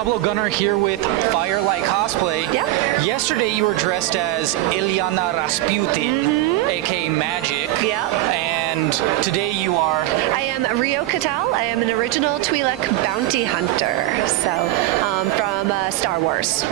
Pablo Gunnar here with Firelight Cosplay. Yeah. Yesterday you were dressed as Ilyana Rasputin, aka Magic. Yeah. And today you are... I am Rio Catal. I am an original Twi'lek bounty hunter. So, from Star Wars.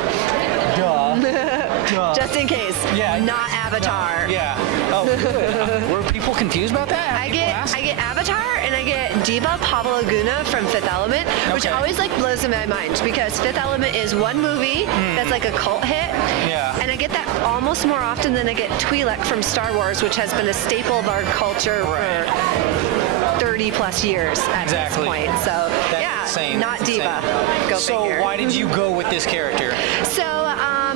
Duh. Just in case. Yeah. Not Avatar. Yeah. Oh, good. Were people confused about that? I get Avatar and I get Diva Pablo Laguna from Fifth Element, which Okay. always like blows my mind because Fifth Element is one movie that's like a cult hit. Yeah. And I get that almost more often than I get Twi'lek from Star Wars, which has been a staple of our culture Right. for 30 plus years at Exactly. this point. So That's yeah, insane. not That's Diva. insane. Go So figure. why did you go with this character? So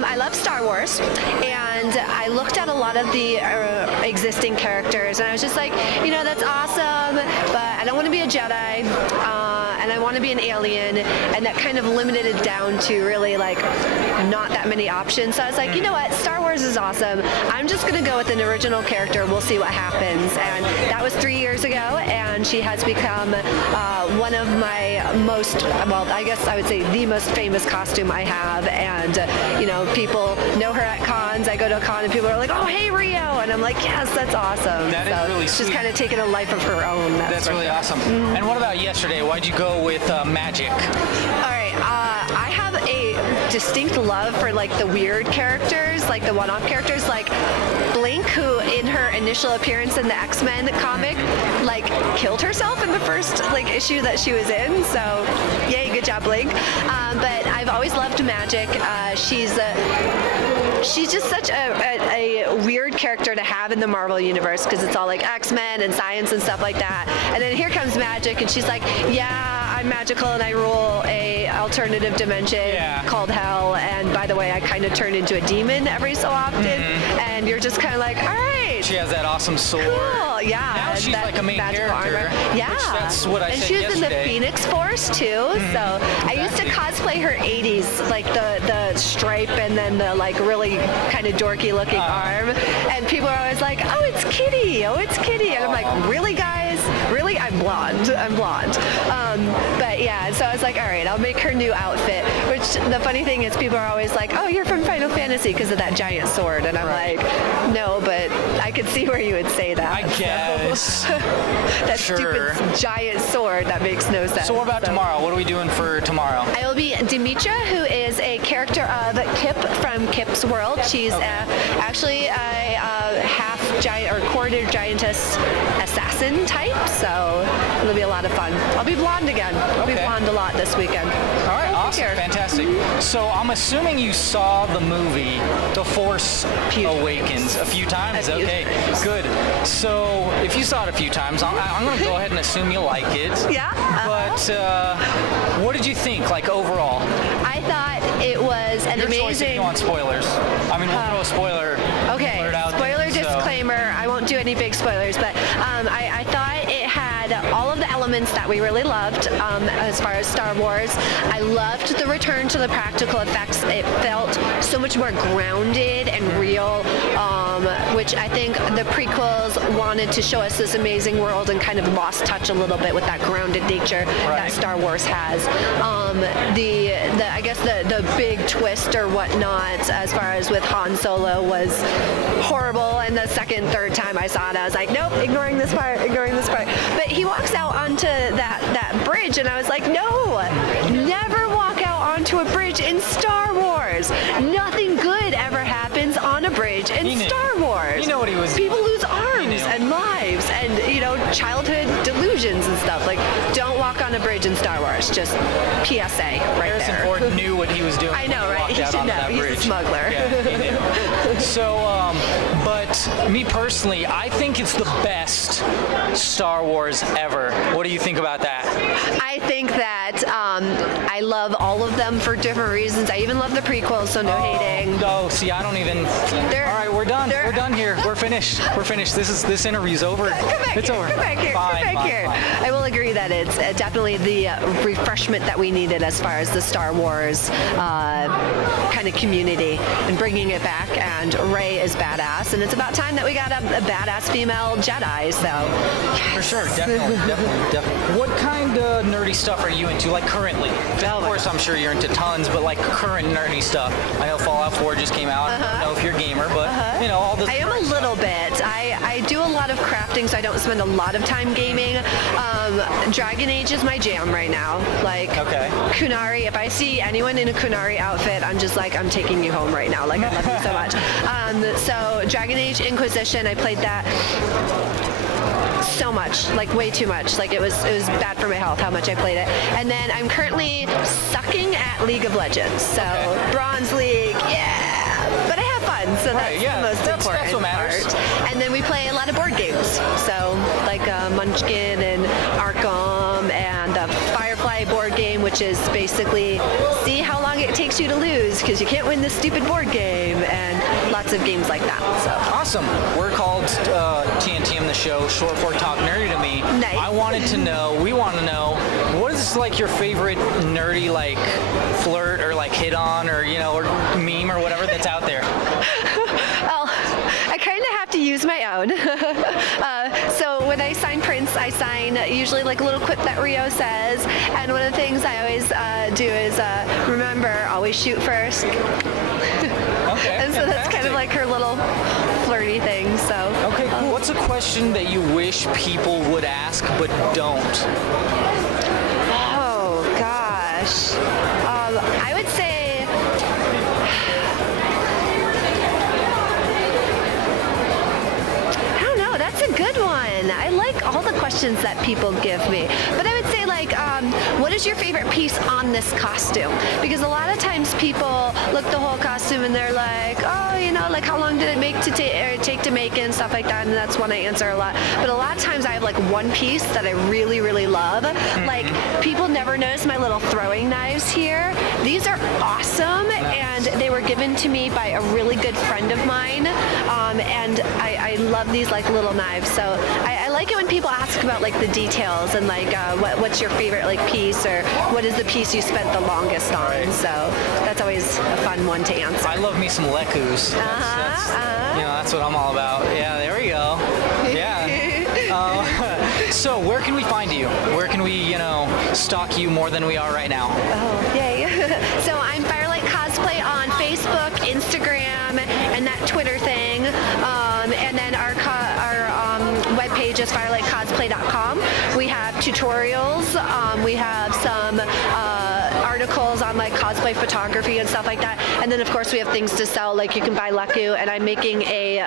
I love Star Wars, and I looked at a lot of the existing characters, and I was just like, you know, that's awesome, but I don't want to be a Jedi, and I want to be an alien, and that kind of limited it down to really like not that many options. So I was like, you know what, Star Wars is awesome. I'm just going to go with an original character. We'll see what happens. And that was 3 years ago, and she has become one of my most, well, I guess I would say the most famous costume I have. And, you know, people know her at cons. I go to a con and people are like, oh, hey, Rio. And I'm like, yes, that's awesome. That is really she's sweet. kind of taken a life of her own. That's really awesome. And what about yesterday? Why'd you go with Magic? All right, I have a distinct love for like the weird characters, like the one-off characters, like Blink, who in her initial appearance in the X-Men comic, like killed herself in the first like issue that she was in. So, yay, good job, Blink. But I've always loved Magic. She's just such a weird character to have in the Marvel universe because it's all like X-Men and science and stuff like that. And then here comes Magic, and she's like, yeah, I'm magical and I rule a alternative dimension called Hell. And by the way, I kind of turn into a demon every so often. And you're just kind of like, all right. She has that awesome sword. Cool, yeah. Now she's that like a main magical character. armor. Yeah. Which that's what I and said she was yesterday. in the Phoenix Force too. So I used to cosplay her 80s, like the stripe and then the like really kind of dorky looking arm. And people are always like, oh, it's Kitty. Oh, it's Kitty. And I'm like, really, guys? Really? I'm blonde. But yeah, so I was like, all right, I'll make her new outfit. Which the funny thing is, people are always like, oh, you're from Final Fantasy because of that giant sword. And I'm like, no, but I could see where you would say that. I guess. So, that stupid giant sword, that makes no sense. So what about tomorrow? What are we doing for tomorrow? I will be Dimitra, who is a character of Kip from Kip's World. She's actually a half giant or quarter giantess assassin type, so it'll be a lot of fun. I'll be blonde again. I'll be blonde a lot this weekend. All right, awesome, fantastic. So I'm assuming you saw the movie The Force Awakens a few times. Okay, good. So if you saw it a few times, I'm going to go ahead and assume you like it. Yeah. But what did you think, like overall? I thought it was an Your choice if amazing. you want spoilers. I mean, we'll throw a spoiler. Okay, alert out spoiler there, so- disclaimer. I won't do any big spoilers, but I thought it had all of the elements that we really loved as far as Star Wars. I loved the return to the practical effects. It felt so much more grounded and real, which I think the prequels wanted to show us this amazing world and kind of lost touch a little bit with that grounded nature that Star Wars has. I guess the big twist or whatnot as far as with Han Solo was horrible, and the second, third time I saw it, I was like, nope, ignoring this part. But he walks out onto that bridge, and I was like, no, never walk out onto a bridge in Star Wars. Nothing good ever happens on a bridge in Star Wars. You know what he was. People lose arms and lives and, you know, childhood delusions and stuff. Like, don't walk on a bridge in Star Wars. Just PSA right Harrison there. Ford knew what he was doing. I know, when right? He He walked should out know. onto that He's bridge. a smuggler. Yeah, he knew. So, but me personally, I think it's the best Star Wars ever. What do you think about that? I think that I love all of them for different reasons. I even love the prequels, so no hating. No, see, I don't even. All right, we're done. done. We're done here. We're finished. We're finished. This interview's over. Come back it's here. over. Come back here. Fine, come back fine, here. fine. I will agree that it's definitely the refreshment that we needed as far as the Star Wars kind of community and bringing it back. And Rey is badass, and it's about time that we got a badass female Jedi. So For sure, definitely. What kind of nerdy stuff are you into, like currently? Of course, I'm sure you're into tons, but like current nerdy stuff. I know Fallout 4 just came out. I don't know if you're a gamer, but you know all this. I am a little bit. I do a lot of crafting, so I don't spend a lot of time gaming. Dragon Age is my jam right now. Like Kunari, if I see anyone in a Kunari outfit, I'm just like, I'm taking you home right now. Like, I love you so much. So Dragon Age Inquisition, I played that so much, like way too much. Like it was bad for my health how much I played it. And then I'm currently sucking at League of Legends. So Bronze League, yeah. But I have fun, so that's the most important that's what matters. part. And then we play a lot of board games. So like Munchkin and Arkham and the Firefly board game, which is basically see how long it takes you to lose because you can't win this stupid board game, and lots of games like that. So awesome. We're called TNTM the show, short for Talk Nerdy to Me. Nice. We want to know, what is like your favorite nerdy like flirt or like hit on or or meme or whatever that's out there? Well, I kind of have to use my own. So when I sign prints, I sign usually like a little quip that Rio says, and one of the things I always do is remember, always shoot first. And so that's kind of like her little flirty thing. So okay, cool. What's a question that you wish people would ask but don't? Oh gosh, I would say. That's a good one. I like all the questions that people give me. But I would say, like, what is your favorite piece on this costume? Because a lot of times people look the whole costume and they're like, oh, like how long did it take to make it and stuff like that. And that's one I answer a lot. But a lot of times I have like one piece that I really, really love. Like people never notice my little throwing knives here. These are awesome, and they were given to me by a really good friend of mine. And I love these like little knives. So I like it when people ask about like the details and like what's your favorite like piece, or what is the piece you spent the longest on. So that's always a fun one to answer. I love me some Lekus. That's what I'm all about. Yeah, there we go. Yeah. So where can we find you? Where can we, stalk you more than we are right now? Oh, yay. So I'm Firelight Cosplay on Facebook, Instagram, and that Twitter thing. And then our webpage is firelightcosplay.com. We have tutorials. We have some articles on like cosplay photography and stuff like that. And then of course we have things to sell, like you can buy Leku, and I'm making a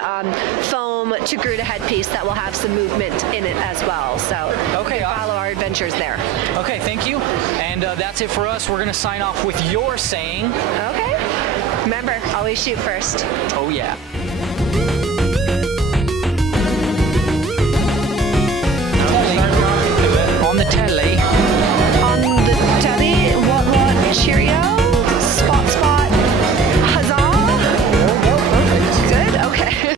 foam Togruta headpiece that will have some movement in it as well. So follow our adventures there. Okay, thank you. And that's it for us. We're going to sign off with your saying. Okay. Remember, always shoot first. Oh yeah.